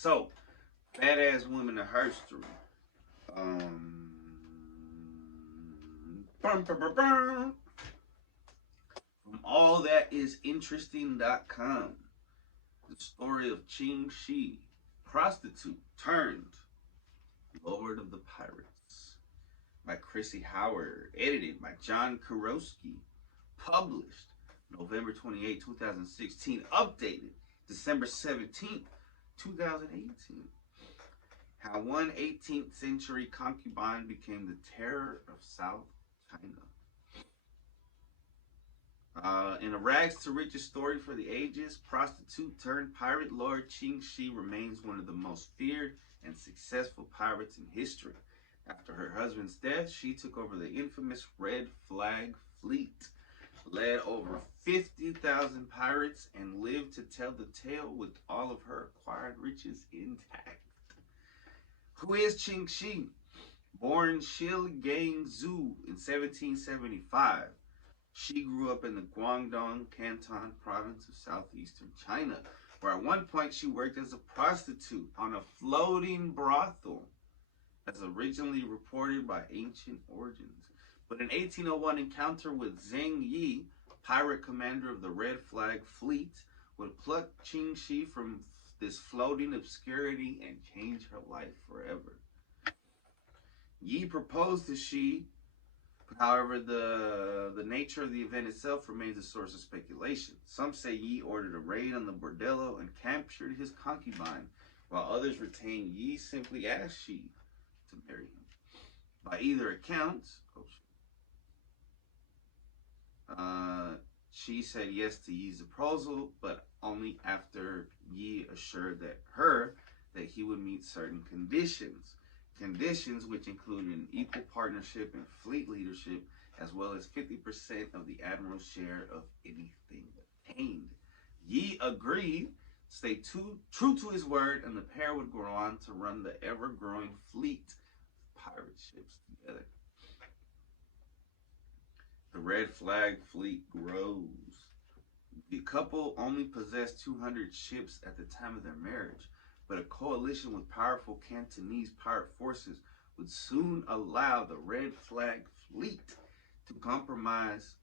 So, badass women of Herstory. Um, bum, bum, bum, bum. From allthatisinteresting.com. The story of Ching, Shih, prostitute turned Lord of the Pirates, by Chrissy Howard, edited by John Kurowski, published November 28, 2016, updated December 17th, 2018. How one 18th century concubine became the terror of South China. In a rags to riches story for the ages, prostitute turned pirate lord Ching Shih remains one of the most feared and successful pirates in history. After her husband's death, she took over the infamous Red Flag Fleet, led over 50,000 pirates, and lived to tell the tale with all of her acquired riches intact. Who is Ching Shih? Born Shilgangzhou in 1775. She grew up in the Guangdong Canton province of southeastern China, where at one point she worked as a prostitute on a floating brothel, as originally reported by Ancient Origins. But an 1801 encounter with Zheng Yi, pirate commander of the Red Flag Fleet, would pluck Ching Shih from this floating obscurity and change her life forever. Yi proposed to Shih. However, the nature of the event itself remains a source of speculation. Some say Yi ordered a raid on the bordello and captured his concubine, while others retain Yi simply asked Shih to marry him. By either account, Shih said yes to Yi's proposal, but only after Yi assured that he would meet certain conditions. Conditions which include an equal partnership in fleet leadership, as well as 50% of the admiral's share of anything obtained. Yi agreed, stayed true to his word, and the pair would go on to run the ever-growing fleet of pirate ships together. The Red Flag Fleet grows. The couple only possessed 200 ships at the time of their marriage, but a coalition with powerful Cantonese pirate forces would soon allow the Red Flag Fleet to comprise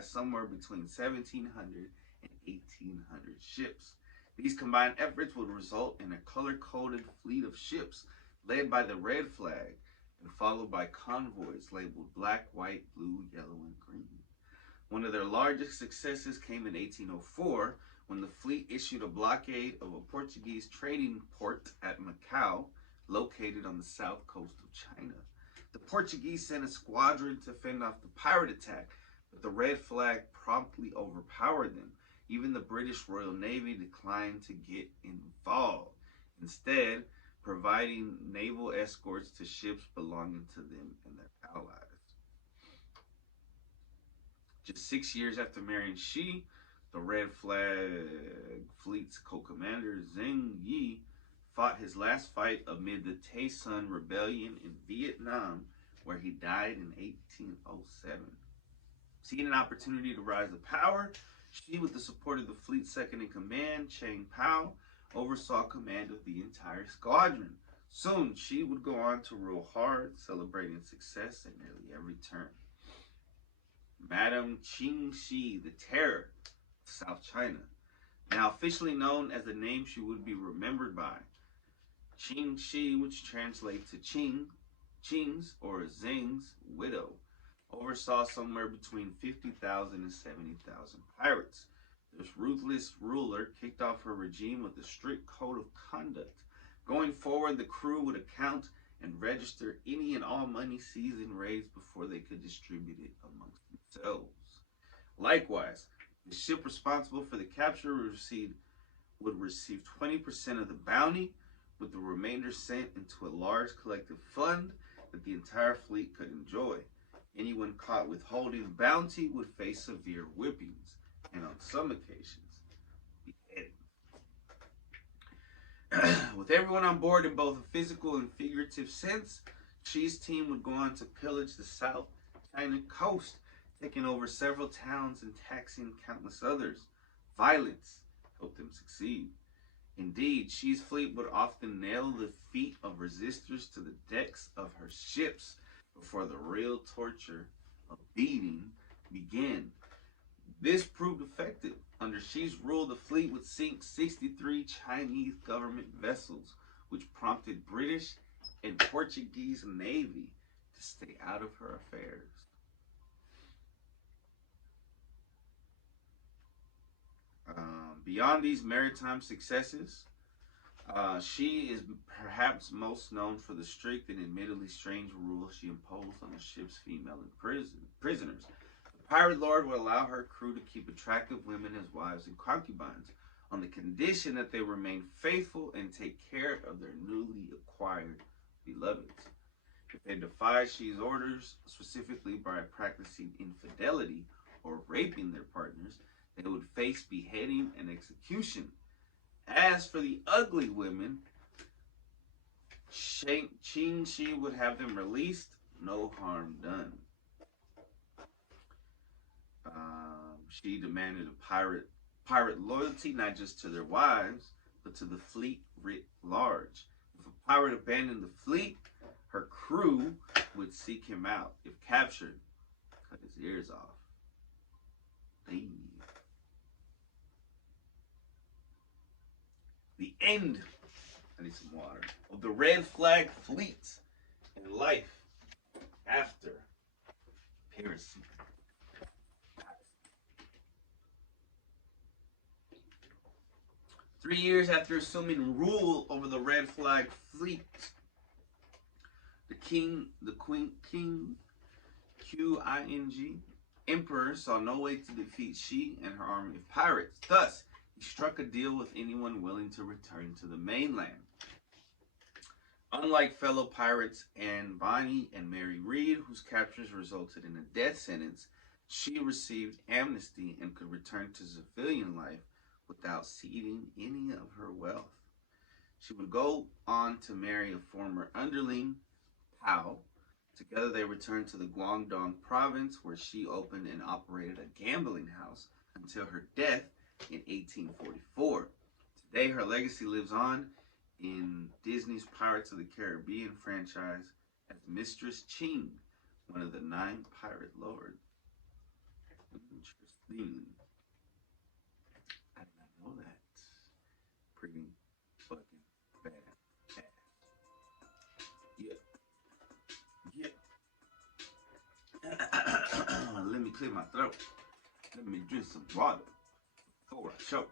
somewhere between 1,700 and 1,800 ships. These combined efforts would result in a color-coded fleet of ships led by the Red Flag and followed by convoys labeled black, white, blue, yellow, and green. One of their largest successes came in 1804, when the fleet issued a blockade of a Portuguese trading port at Macau, located on the south coast of China. The Portuguese sent a squadron to fend off the pirate attack, but the Red Flag promptly overpowered them. Even the British Royal Navy declined to get involved, instead providing naval escorts to ships belonging to them and their allies. Just 6 years after marrying Shih, the Red Flag Fleet's co-commander, Zheng Yi, fought his last fight amid the Tay Son Rebellion in Vietnam, where he died in 1807. Seeing an opportunity to rise to power, Shih, with the support of the fleet's second-in-command, Chang Pao, oversaw command of the entire squadron. Soon, Shih would go on to rule hard, celebrating success at nearly every turn. Madame Ching Shih, the Terror of South China, now officially known as the name she would be remembered by. Ching Shih, which translates to Ching's or Zheng's widow, oversaw somewhere between 50,000 and 70,000 pirates. This ruthless ruler kicked off her regime with a strict code of conduct. Going forward, the crew would account and register any and all money seized in raids before they could distribute it amongst themselves. Likewise, the ship responsible for the capture would receive 20% of the bounty, with the remainder sent into a large collective fund that the entire fleet could enjoy. Anyone caught withholding the bounty would face severe whippings, and on some occasions, beheading. With everyone on board in both a physical and figurative sense, Shih's team would go on to pillage the South China coast, taking over several towns and taxing countless others. Violence helped them succeed. Indeed, Shi's fleet would often nail the feet of resistors to the decks of her ships before the real torture of beating began. This proved effective. Under Shi's rule, the fleet would sink 63 Chinese government vessels, which prompted British and Portuguese navy to stay out of her affairs. Beyond these maritime successes, she is perhaps most known for the strict and admittedly strange rules she imposed on the ship's female prisoners. The pirate lord would allow her crew to keep attractive women as wives and concubines, on the condition that they remain faithful and take care of their newly acquired beloveds. If they defied Shi's orders, specifically by practicing infidelity or raping their partners, they would face beheading and execution. As for the ugly women, Ching Shi would have them released, no harm done. She demanded a pirate loyalty, not just to their wives, but to the fleet writ large. If a pirate abandoned the fleet, her crew would seek him out. If captured, cut his ears off. The end, I need some water, of the Red Flag Fleet and life after piracy. 3 years after assuming rule over the Red Flag Fleet, the King Qing, Emperor saw no way to defeat Shi and her army of pirates. Thus, he struck a deal with anyone willing to return to the mainland. Unlike fellow pirates Anne Bonny and Mary Read, whose captures resulted in a death sentence, Shi received amnesty and could return to civilian life without ceding any of her wealth. She would go on to marry a former underling, Pao. Together they returned to the Guangdong province, where she opened and operated a gambling house until her death in 1844. Today her legacy lives on in Disney's Pirates of the Caribbean franchise as Mistress Ching, one of the 9 pirate lords. Interesting. I did not know that. Pretty fucking badass. Yeah. Let me clear my throat. Let me drink some water before I choke.